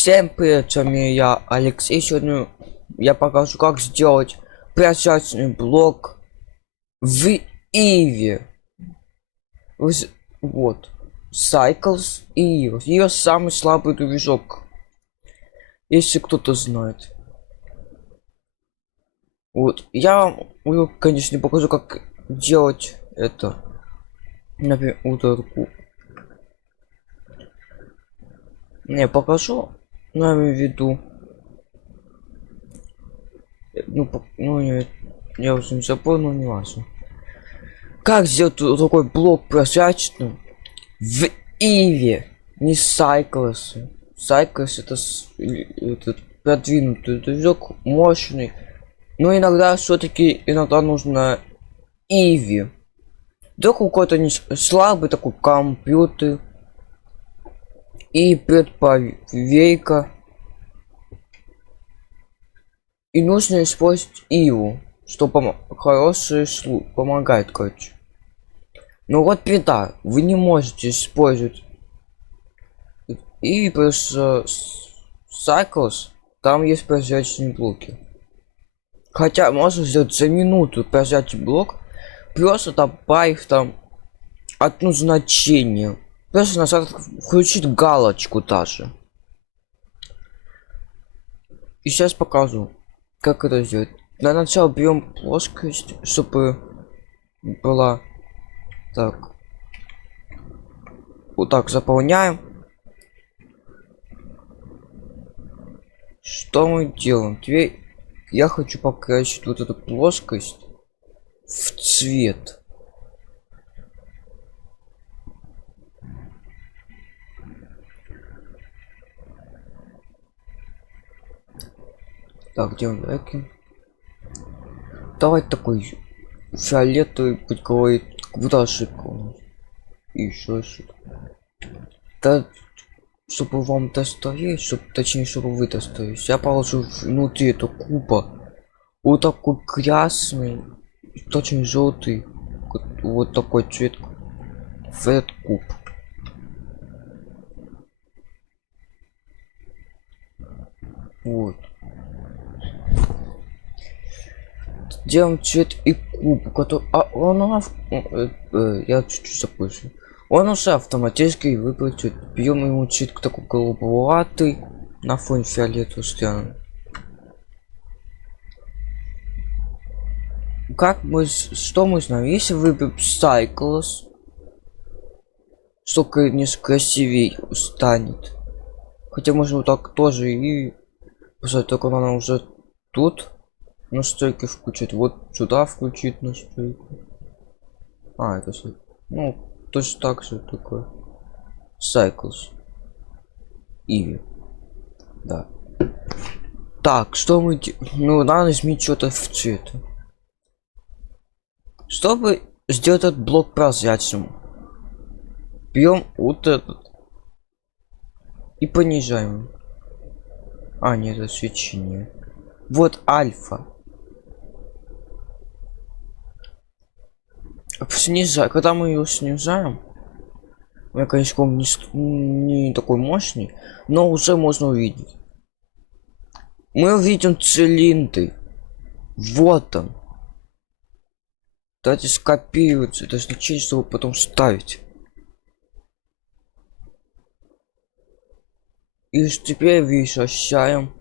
Всем привет, с вами я, Алексей. Сегодня я покажу, как сделать прозрачный блок в Иве. Вот. Cycles и Ива. Ее самый слабый движок, если кто-то знает. Вот. Я вам, конечно, не покажу, как делать это. Например, вот эту. Не покажу, но я имею в виду. Я уже не запомнил, не важно. Как сделать такой блок прозрачным в Иве? Не Cycles. Cycles это продвинутый движок, мощный. Но иногда все-таки нужно Иви. Вдруг какой-то не слабый такой компьютер и предповейка. И нужно использовать Иву, что хороший помогает, короче. Ну вот беда, вы не можете использовать и просто Cycles, там есть прозрачные блоки. Хотя можно сделать за минуту прозрачный блок, просто добавив там одно значение. Просто назад включить галочку даже. И сейчас покажу, как это сделать. Для начала берем плоскость, чтобы была так. Вот так заполняем. Что мы делаем? Теперь я хочу покрасить вот эту плоскость в цвет. Так, делаем лайки. Давай такой фиолетовый, пусть говорит, куда ошибка у нас. И еще ошибка. Да, чтобы вам доставить, чтобы, точнее, чтобы вы доставить, я положу внутри эту куба вот такой красный, очень желтый, вот такой цвет в этот куб. Вот. Делаем цвет и куб, который... я чуть-чуть запущу. Он уже автоматически выбрал цвет. Берем ему цвет такой голубоватый на фоне фиолетового сделаем. Что мы знаем? Если выберем Cycles, столько несколько красивее станет. Хотя можно вот так тоже и пожалуй, только она уже тут настройки включить, вот сюда включить настройку. Это ну точно так же такое Cycles и да. Так, что мы ну надо изменить что-то в цвет, чтобы сделать этот блок прозрачным. Берем вот этот и понижаем. Нет, это свечение. Вот альфа. Снижаем. Когда мы ее снижаем, я, конечно, не такой мощный, но уже можно увидеть. Мы увидим цилиндр. Вот он. Давайте скопировать это значение, чтобы потом ставить. И теперь возвращаем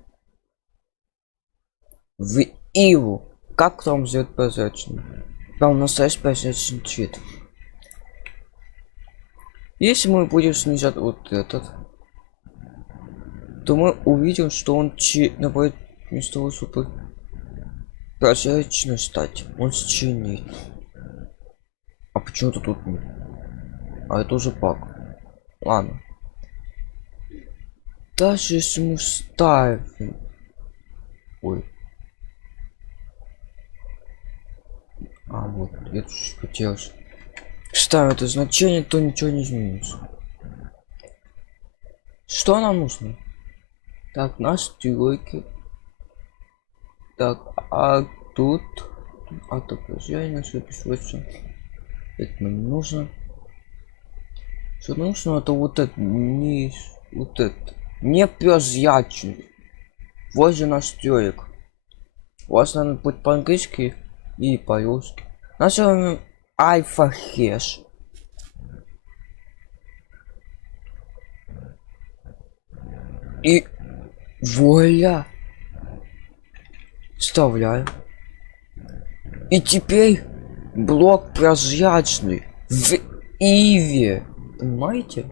в Иву. Как там сделать прозрачный? Там у нас есть прозрачный цвет. Если мы будем снижать вот этот, то мы увидим, что он наоборот, вместо того, чтобы прозрачно стать, он счинит. А почему-то тут нет. Это уже баг. Ладно. Даже если мы ставим... Ой. Вот, я чуть хотел. Ставим это значение, то ничего не изменится. Что нам нужно? Так, настройки. Так, тут отображение, все пишется. Это нам не нужно. Что нужно, это вот это, не вот это. Не прозрачный. Возле настроек. У вас, наверное, будет по-английски и по-русски. Назовем альфа хэш. И вуаля. Вставляю. И теперь блок прозрачный в Иве. Понимаете?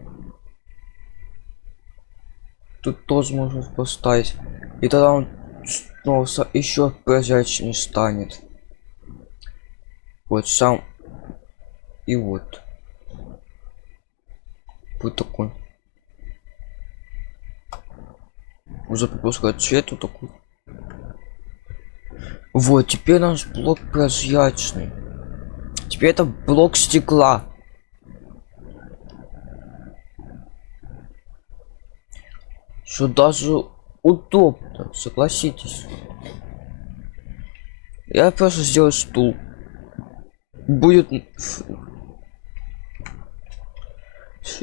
Тут тоже можно поставить. И тогда он снова еще прозрачнее станет. Вот сам. И вот. Вот такой. Уже пропускать цвет вот такой. Вот, теперь наш блок прозрачный. Теперь это блок стекла. Что даже удобно, согласитесь. Я просто сделаю стул. Будет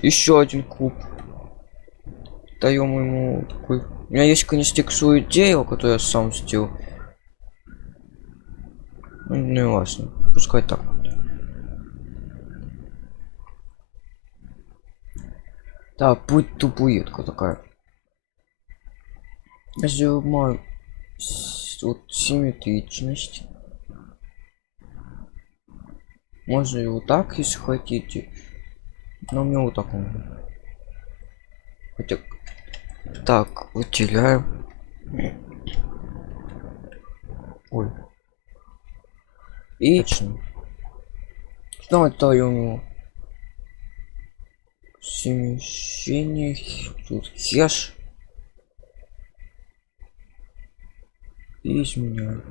еще один куб. Даем ему такой. У меня есть, конечно, текстуру дерева, которую я сам сделал. Ну и важно, пускай так. Так, путь тупуетка такая. Я сделаю вот симметричность. Можно и вот так, если хотите. Но мне вот так он. Хотя. Так, выделяем. Ой. И снова даем ему смещение. Тут хеш. И изменяем.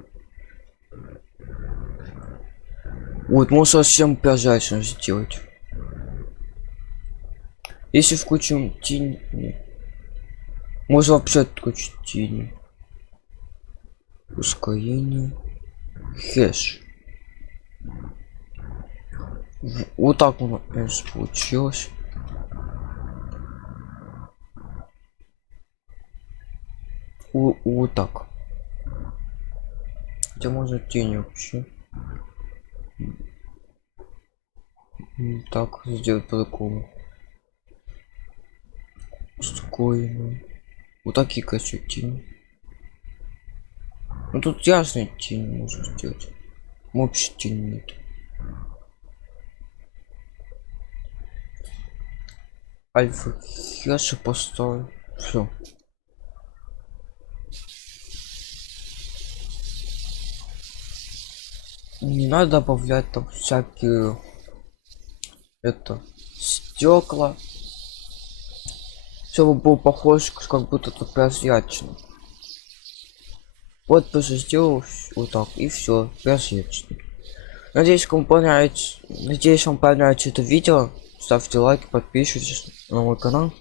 Вот, можно совсем прозрачно сделать. Если включим тень, можно вообще отключить тень. Ускорение. Хэш. Вот так у нас получилось. Вот так. Хотя можно тень вообще. Так сделать по-другому. Спокойно. Вот такие качу тени. Ну тут ясные тени можно сделать. Вообще тени нет. Альфа Хеша поставил. Все. Не надо добавлять там всякие стекла. Все был похож, как будто это прозрачно. Вот просто сделал вот так и все прозрачно. Надеюсь, вам понравится. Надеюсь, вам понравится это видео. Ставьте лайки, подписывайтесь на мой канал.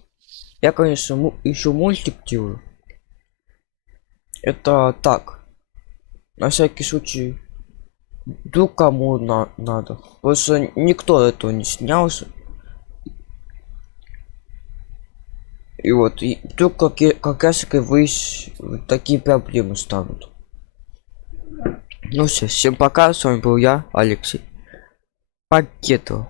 Я, конечно, еще мультик делаю. Это так. На всякий случай. Вдруг кому надо. Просто никто этого не снялся. И вот, и вдруг как раз вы такие проблемы станут. Ну все, всем пока, с вами был я, Алексей Пакетов.